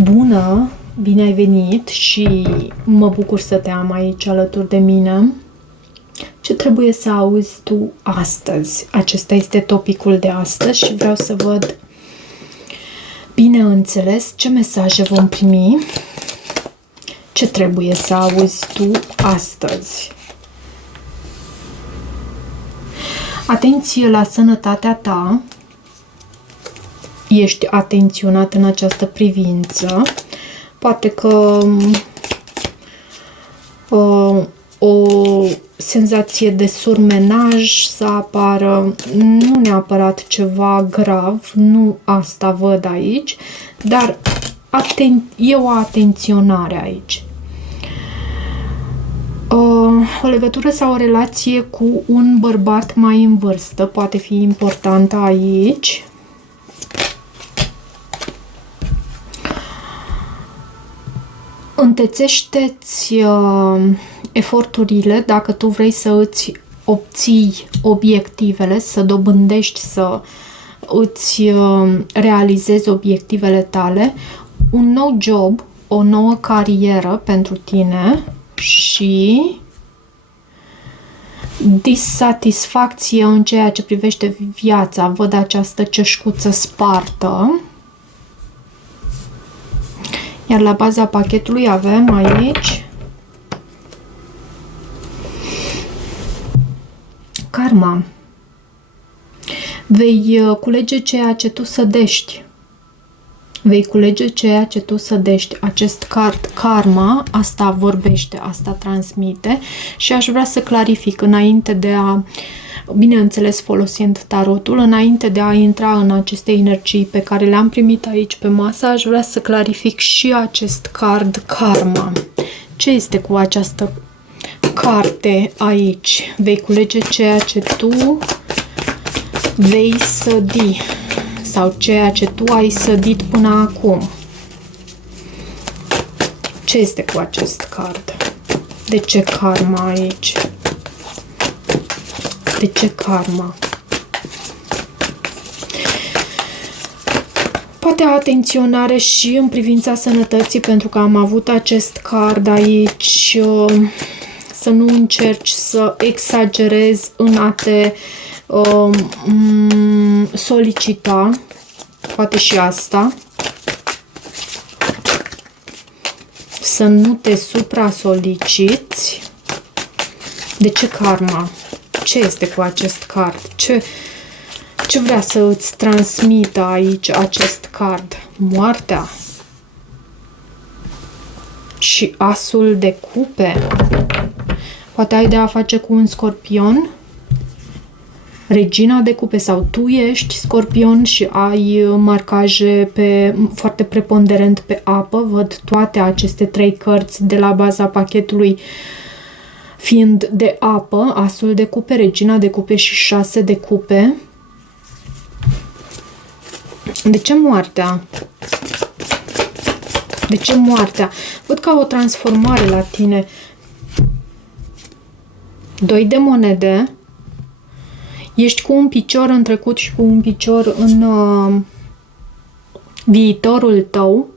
Bună! Bine ai venit și mă bucur să te am aici alături de mine. Ce trebuie să auzi tu astăzi? Acesta este topicul de astăzi și vreau să văd bineînțeles ce mesaje vom primi. Ce trebuie să auzi tu astăzi? Atenție la sănătatea ta. Ești atenționat în această privință. Poate că o senzație de surmenaj să apară, nu neapărat ceva grav, nu asta văd aici, dar e o atenționare aici. O legătură sau o relație cu un bărbat mai în vârstă poate fi importantă aici. Întețește-ți eforturile dacă tu vrei să îți obții obiectivele, să dobândești, să îți realizezi obiectivele tale, un nou job, o nouă carieră pentru tine și disatisfacție în ceea ce privește viața. Văd această ceșcuță spartă. Iar la baza pachetului avem aici karma. Vei culege ceea ce tu sădești. Vei culege ceea ce tu sădești. Acest card karma, asta vorbește, asta transmite și aș vrea să clarific înainte de a, bineînțeles folosind tarotul, înainte de a intra în aceste energii pe care le-am primit aici pe masă, aș vrea să clarific și acest card karma. Ce este cu această carte aici? Vei culege ceea ce tu vei sădi sau ceea ce tu ai sădit până acum. Ce este cu acest card? De ce karma aici? De ce karma? Poate atenționare și în privința sănătății, pentru că am avut acest card aici. Să nu încerci să exagerezi în a te solicita. Poate și asta. Să nu te supra-soliciți. De ce karma? Ce este cu acest card? Ce vrea să îți transmită aici acest card? Moartea. Și asul de cupe. Poate ai de a face cu un scorpion. Regina de cupe sau tu ești scorpion și ai marcaje foarte preponderent pe apă. Văd toate aceste trei cărți de la baza pachetului fiind de apă, asul de cupe, regina de cupe și 6 de cupe. De ce moartea? De ce moartea? Văd ca o transformare la tine. 2 de monede. Ești cu un picior în trecut și cu un picior în viitorul tău.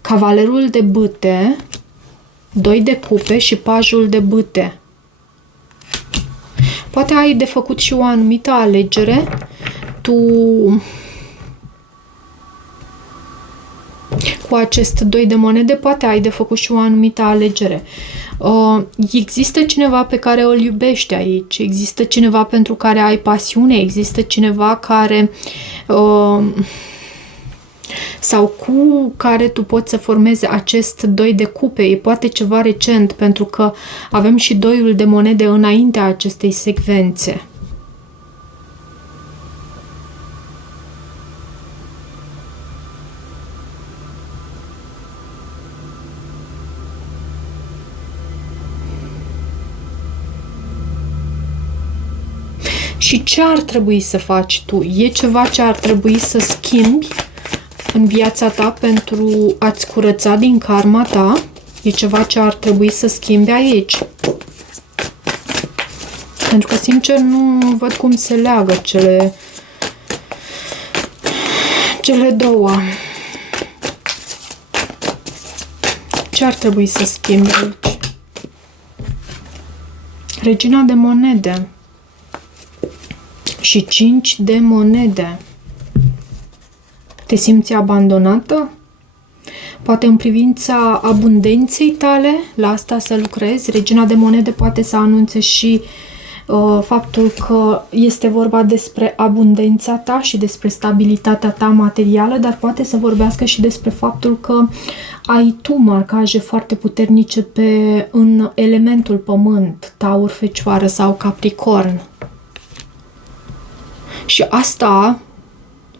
Cavalerul de bâte. 2 de cupe și pajul de bâte. Poate ai de făcut și o anumită alegere. Tu cu acest 2 de monede poate ai de făcut și o anumită alegere. Există cineva pe care îl iubești aici. Există cineva pentru care ai pasiune. Există cineva care sau cu care tu poți să formezi acest 2 de cupe. E poate ceva recent, pentru că avem și 2-ul de monede înaintea acestei secvențe. Și ce ar trebui să faci tu? E ceva ce ar trebui să schimbi în viața ta pentru a-ți curăța din karma ta? E ceva ce ar trebui să schimbi aici? Pentru că, sincer, nu văd cum se leagă cele două. Ce ar trebui să schimbi aici? Regina de monede. Și 5 de monede. Te simți abandonată? Poate în privința abundenței tale, la asta să lucrezi. Regina de monede poate să anunțe și faptul că este vorba despre abundența ta și despre stabilitatea ta materială, dar poate să vorbească și despre faptul că ai tu marcaje foarte puternice în elementul pământ, Taur, Fecioară sau Capricorn. Și asta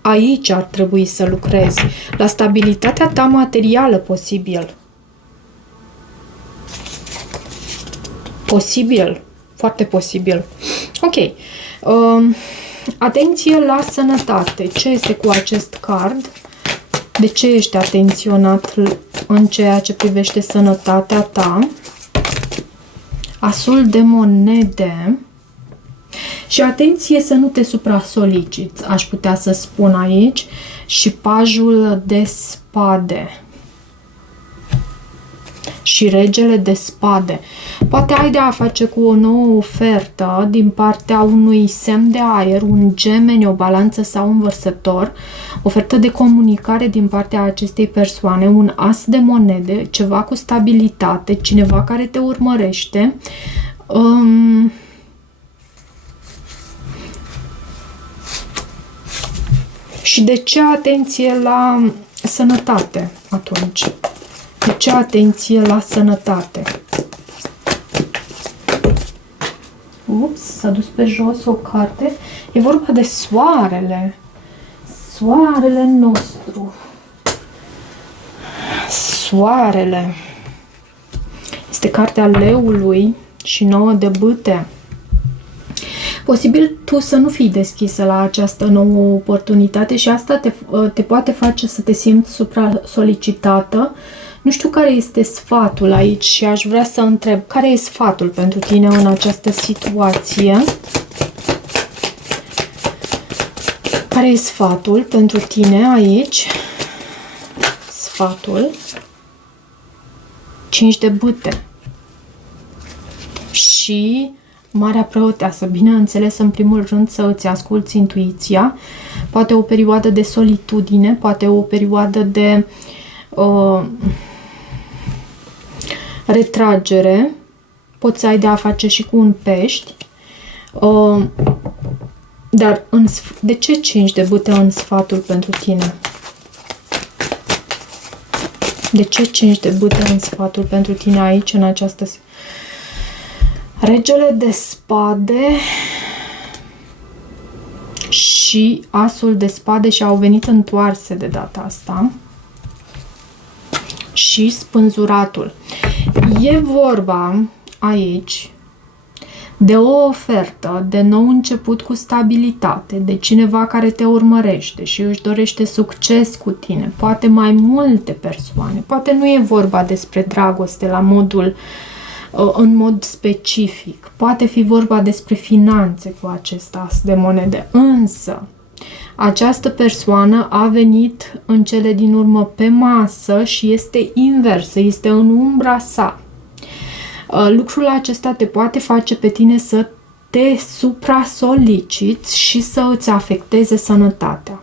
aici ar trebui să lucrezi, la stabilitatea ta materială, posibil. Posibil, foarte posibil. Ok. Atenție la sănătate. Ce este cu acest card? De ce ești atenționat în ceea ce privește sănătatea ta? Asul de monede. Și atenție să nu te supra-soliciți, aș putea să spun aici. Și pajul de spade. Și regele de spade. Poate ai de a face cu o nouă ofertă din partea unui semn de aer, un gemeni, o balanță sau un vărsător, ofertă de comunicare din partea acestei persoane, un as de monede, ceva cu stabilitate, cineva care te urmărește. Și de ce atenție la sănătate atunci? De ce atenție la sănătate? Ups, s-a dus pe jos o carte. E vorba de soarele. Soarele nostru. Soarele. Este cartea leului și 9 de bâte. Posibil tu să nu fii deschisă la această nouă oportunitate și asta te poate face să te simți supra-solicitată. Nu știu care este sfatul aici și aș vrea să întreb care e sfatul pentru tine în această situație. Care e sfatul pentru tine aici? Sfatul. 5 de bâte. Și Marea Preoteasă. Bineînțeles, în primul rând să îți asculți intuiția. Poate o perioadă de solitudine, poate o perioadă de retragere. Poți să ai de a face și cu un pești. Dar de ce 5 de bâte în sfatul pentru tine? De ce 5 de bâte în sfatul pentru tine aici, în această... Regele de spade și asul de spade și au venit întoarse de data asta. Și spânzuratul. E vorba aici de o ofertă de nou început cu stabilitate, de cineva care te urmărește și își dorește succes cu tine. Poate mai multe persoane. Poate nu e vorba despre dragoste în mod specific. Poate fi vorba despre finanțe cu acest as de monede. Însă, această persoană a venit în cele din urmă pe masă și este inversă, este în umbra sa. Lucrul acesta te poate face pe tine să te supra-soliciți și să îți afecteze sănătatea.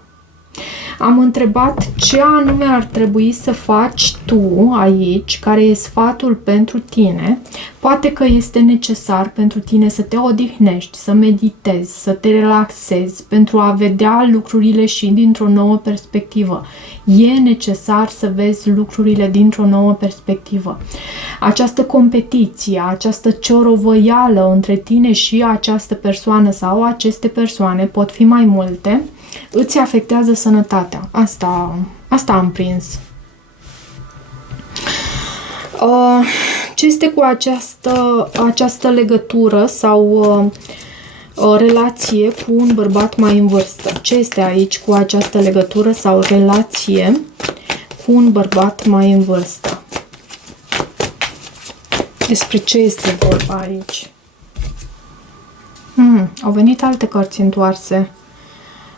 Am întrebat ce anume ar trebui să faci tu aici, care e sfatul pentru tine. Poate că este necesar pentru tine să te odihnești, să meditezi, să te relaxezi, pentru a vedea lucrurile și dintr-o nouă perspectivă. E necesar să vezi lucrurile dintr-o nouă perspectivă. Această competiție, această ciorovăială între tine și această persoană sau aceste persoane, pot fi mai multe, îți afectează sănătatea. Asta am prins. Ce este cu această legătură sau relație cu un bărbat mai în vârstă? Ce este aici cu această legătură sau relație cu un bărbat mai în vârstă? Despre ce este vorba aici? Au venit alte cărți întoarse.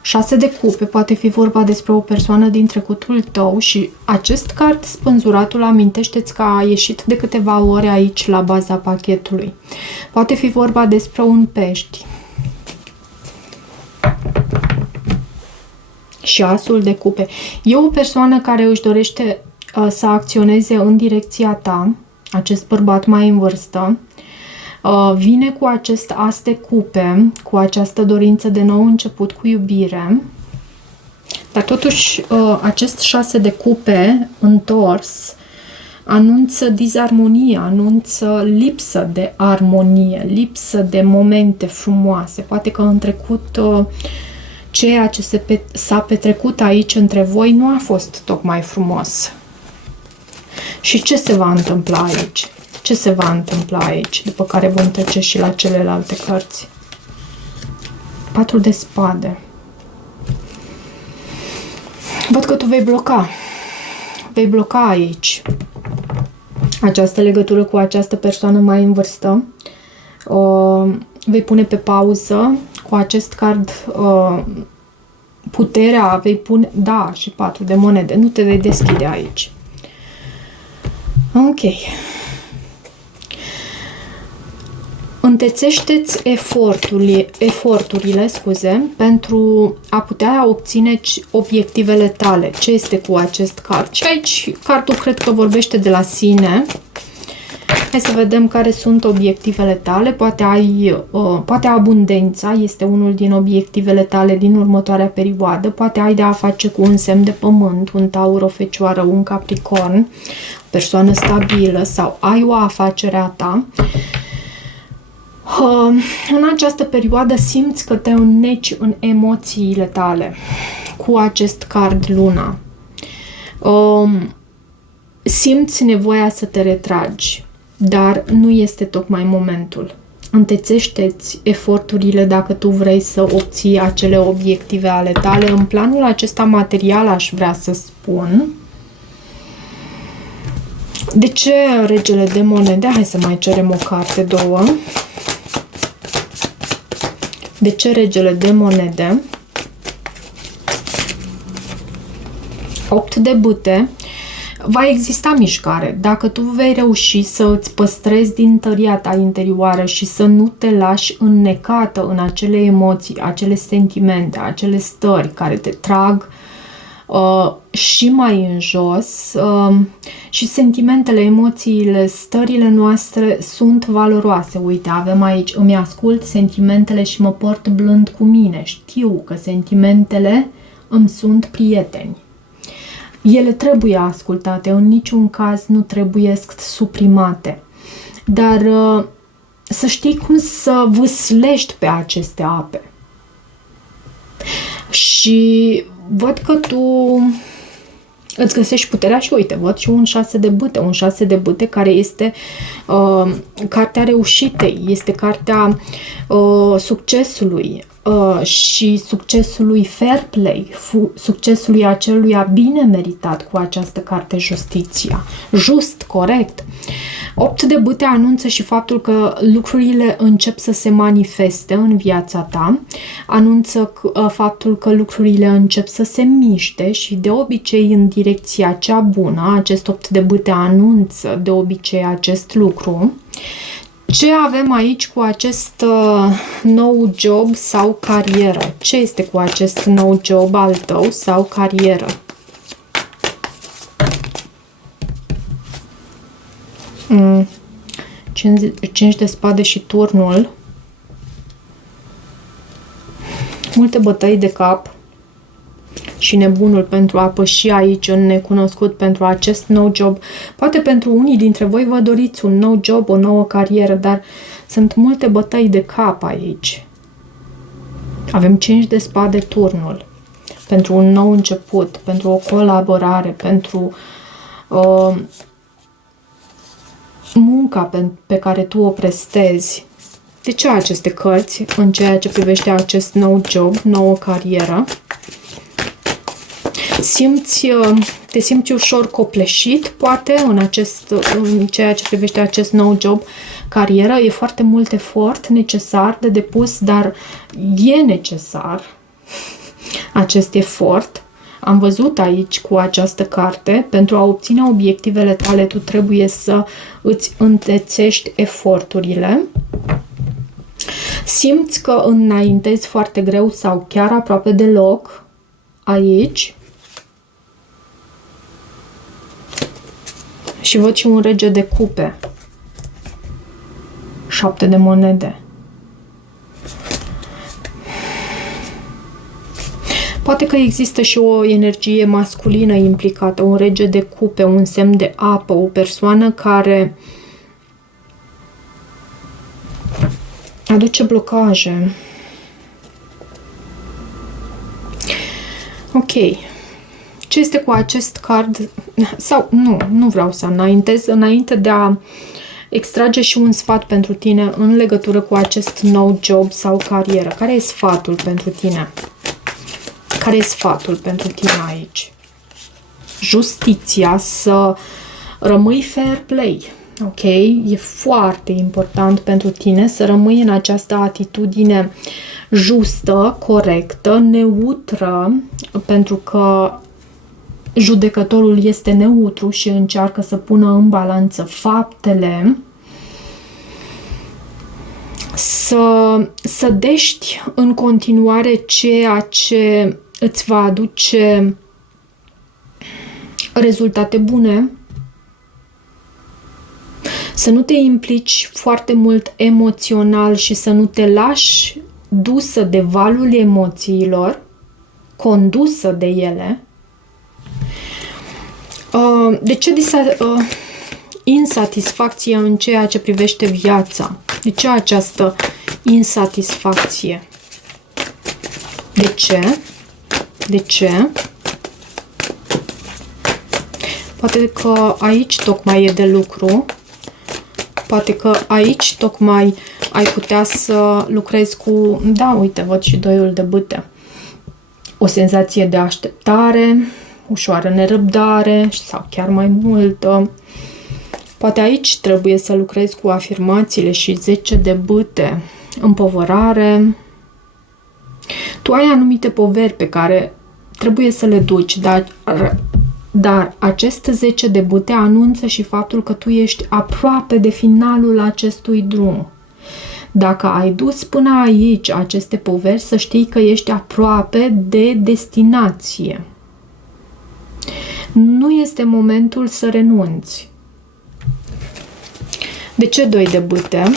6 de cupe, poate fi vorba despre o persoană din trecutul tău și acest card spânzuratul, amintește-ți că a ieșit de câteva ori aici la baza pachetului. Poate fi vorba despre un pești. Și asul de cupe. E o persoană care își dorește să acționeze în direcția ta, acest bărbat mai în vârstă. Vine cu acest as de cupe, cu această dorință de nou început, cu iubire. Dar totuși acest 6 de cupe întors anunță dizarmonie, anunță lipsă de armonie, lipsă de momente frumoase. Poate că în trecut ceea ce s-a petrecut aici între voi nu a fost tocmai frumos. Și ce se va întâmpla aici? Ce se va întâmpla aici? După care vom trece și la celelalte cărți. 4 de spade. Văd că tu vei bloca. Vei bloca aici această legătură cu această persoană mai în vârstă. Vei pune pe pauză cu acest card puterea, vei pune, da, și 4 de monede. Nu te vei deschide aici. Ok. Întețește-ți eforturile, pentru a putea obține obiectivele tale. Ce este cu acest card? Și aici cardul cred că vorbește de la sine. Hai să vedem care sunt obiectivele tale. Poate abundența este unul din obiectivele tale din următoarea perioadă. Poate ai de a face cu un semn de pământ, un taur, o fecioară, un capricorn, o persoană stabilă sau ai o afacere a ta. În această perioadă simți că te înneci în emoțiile tale cu acest card luna. Simți nevoia să te retragi, dar nu este tocmai momentul. Întețește-ți eforturile dacă tu vrei să obții acele obiective ale tale. În planul acesta material aș vrea să spun. De ce regele de monede? Hai să mai cerem o carte, două. De ce regele de monede? 8 de bâte. Va exista mișcare. Dacă tu vei reuși să îți păstrezi din tăria ta interioară și să nu te lași înnecată în acele emoții, acele sentimente, acele stări care te trag și mai în jos, și sentimentele, emoțiile, stările noastre sunt valoroase. Uite, avem aici, îmi ascult sentimentele și mă port blând cu mine. Știu că sentimentele îmi sunt prieteni. Ele trebuie ascultate, în niciun caz nu trebuie suprimate. Dar să știi cum să vâslești pe aceste ape. Și văd că tu îți găsești puterea și uite, văd și un 6 de bâte, un 6 de bâte care este cartea reușitei, este cartea succesului și succesului fair play, succesului aceluia bine meritat cu această carte, justiția, just, corect. 8 de bâte anunță și faptul că lucrurile încep să se manifeste în viața ta, anunță faptul că lucrurile încep să se miște și de obicei în direcția cea bună. Acest 8 de bâte anunță de obicei acest lucru. Ce avem aici cu acest nou job sau carieră? Ce este cu acest nou job al tău sau carieră? Mm. 5 de spade și turnul. Multe bătăi de cap și nebunul pentru a păși aici în necunoscut pentru acest nou job. Poate pentru unii dintre voi vă doriți un nou job, o nouă carieră, dar sunt multe bătăi de cap aici. Avem 5 de spade, turnul. Pentru un nou început, pentru o colaborare, pentru munca pe care tu o prestezi. De ce aceste cărți în ceea ce privește acest nou job, nouă carieră? Te simți ușor copleșit, poate, în ceea ce privește acest nou job, carieră. E foarte mult efort necesar de depus, dar e necesar. acest efort. Am văzut aici cu această carte, pentru a obține obiectivele tale, tu trebuie să îți întețești eforturile. Simți că înaintezi foarte greu sau chiar aproape deloc aici. Și văd și un rege de cupe. 7 de monede. Poate că există și o energie masculină implicată, un rege de cupe, un semn de apă, o persoană care aduce blocaje. Ok. Ce este cu acest card? Sau nu vreau să înaintez, înainte de a extrage și un sfat pentru tine în legătură cu acest nou job sau carieră. Care e sfatul pentru tine? Care e sfatul pentru tine aici? Justiția, să rămâi fair play. Ok? E foarte important pentru tine să rămâi în această atitudine justă, corectă, neutră, pentru că judecătorul este neutru și încearcă să pună în balanță faptele. Să dești în continuare ceea ce îți va aduce rezultate bune. Să nu te implici foarte mult emoțional și să nu te lași dusă de valul emoțiilor, condusă de ele. De ce insatisfacție în ceea ce privește viața? De ce această insatisfacție? De ce? De ce? Poate că aici tocmai e de lucru. Poate că aici tocmai ai putea să lucrezi cu... Da, uite, văd și doiul de bâte. O senzație de așteptare, ușoară nerăbdare sau chiar mai multă. Poate aici trebuie să lucrezi cu afirmațiile și 10 de bâte, împovărare. Tu ai anumite poveri pe care trebuie să le duci, dar acest 10 de bâte anunță și faptul că tu ești aproape de finalul acestui drum. Dacă ai dus până aici aceste poveri, să știi că ești aproape de destinație. Nu este momentul să renunți. De ce 2 de bâte?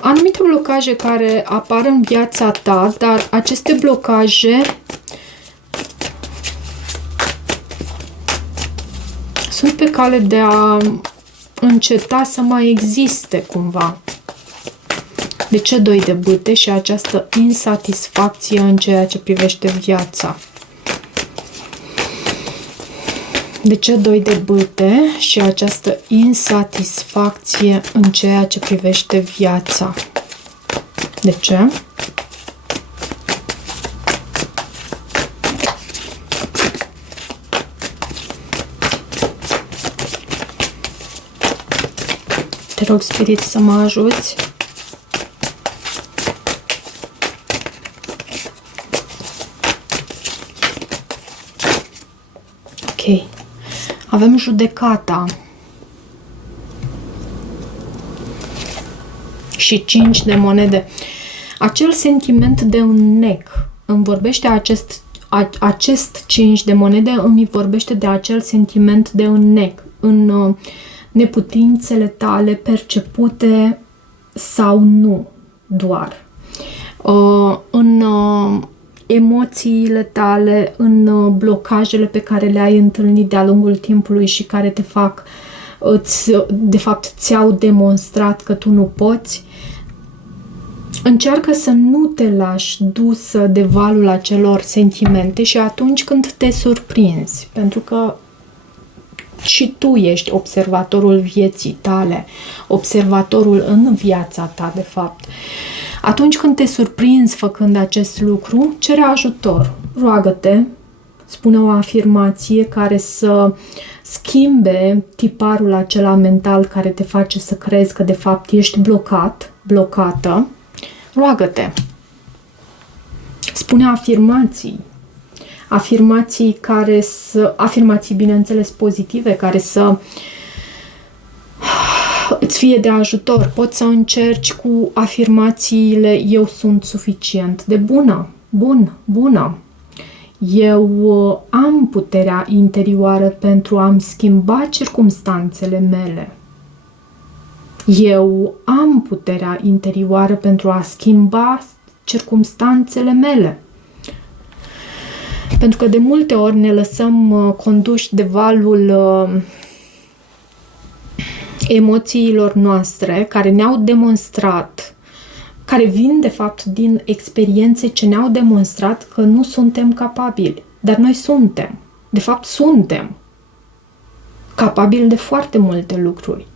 Anumite blocaje care apar în viața ta, dar aceste blocaje sunt pe cale de a înceta să mai existe cumva. De ce 2 de bâte și această insatisfacție în ceea ce privește viața? De ce 2 de bâte și această insatisfacție în ceea ce privește viața? De ce? Te rog, Spirit, să mă ajuți. Ok. Avem judecata. Și 5 de monede. Acel sentiment de înnec. Îmi vorbește acest 5 de monede, îmi vorbește de acel sentiment de înnec. În neputințele tale percepute sau nu doar. În emoțiile tale, în blocajele pe care le-ai întâlnit de-a lungul timpului și care te fac, de fapt, ți-au demonstrat că tu nu poți. Încearcă să nu te lași dusă de valul acelor sentimente și atunci când te surprinzi, pentru că și tu ești observatorul vieții tale, observatorul în viața ta, de fapt. Atunci când te surprinzi făcând acest lucru, cere ajutor. Roagă-te, spune o afirmație care să schimbe tiparul acela mental care te face să crezi că de fapt ești blocat, blocată. Roagă-te. Spune afirmații. Afirmații, bineînțeles, pozitive, care să îți fie de ajutor. Poți să încerci cu afirmațiile eu sunt suficient de bună. Eu am puterea interioară pentru a-mi schimba circumstanțele mele. Eu am puterea interioară pentru a schimba circumstanțele mele. Pentru că de multe ori ne lăsăm conduși de valul emoțiilor noastre care ne-au demonstrat, care vin de fapt din experiențe ce ne-au demonstrat că nu suntem capabili. Dar noi suntem. De fapt suntem capabili de foarte multe lucruri.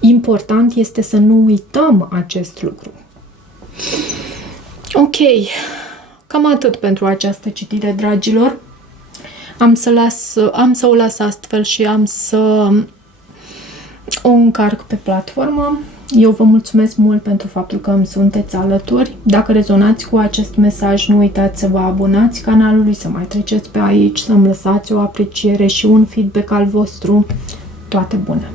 Important este să nu uităm acest lucru. Ok. Cam atât pentru această citire, dragilor. Am să o las astfel și am să o încarc pe platformă. Eu vă mulțumesc mult pentru faptul că îmi sunteți alături. Dacă rezonați cu acest mesaj, nu uitați să vă abonați canalului, să mai treceți pe aici, să-mi lăsați o apreciere și un feedback al vostru. Toate bune!